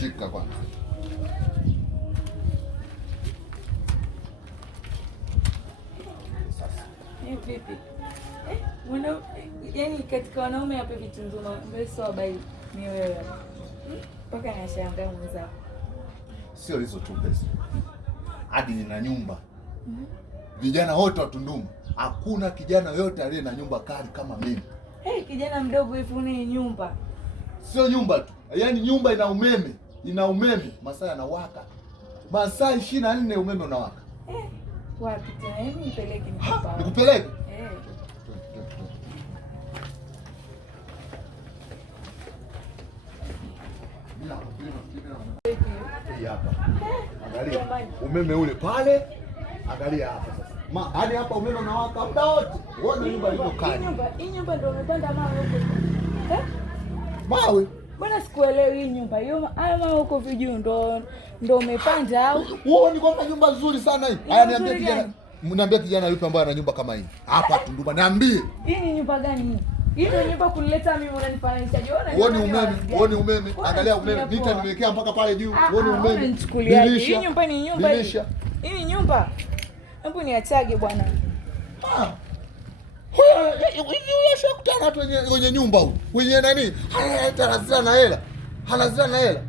Shika kwanza. Sasa. Vipi? Yaani katika wanaume hapa vitu nzima, mbele sio bai ni wewe. Mpaka nashangaa mwenzako. Sio hizo tu pesa. Hadi nina nyumba. Vijana wote wa Tunduma, hakuna kijana yote aliye na nyumba kali kama mimi. Kijana mdogo hivi una nyumba. Sio nyumba tu. Yaani nyumba ina umeme. Ina umeme, masaa yanawaka. Masaa 24 umeme unawaka. Wapi tena? Hebu nipeleke nikupeleke. Nikupeleke? Hapa. Angalia umeme ule pale. Angalia hapa sasa. Hadi hapa umeme unawaka muda wote. Uone nyumba iko kali. Hii nyumba ndio umepanda mawe huko. Mawe? Bwana sikuelewi hii nyumba. Hiyo haya mawe huko vijuu ndio umepanda au? Uone kwamba nyumba nzuri sana hii. Haya niambie kijana. Mniambie kijana yupi ambaye ana nyumba kama hii? Hapa Tunduma niambie. Hii ni nyumba gani hii? Hii ndio nyumba kunileta mimi unanifananisha. Uone umeme, uone umeme. Angalia umeme. Mita nimewekea mpaka pale juu. Uone umeme. Hii nyumba ni nyumba hii. Hii ni nyumba. Hebu niachage bwana. Wewe unashakutana watu wenye nyumba huko. Wenye nani? Hanazila na hela.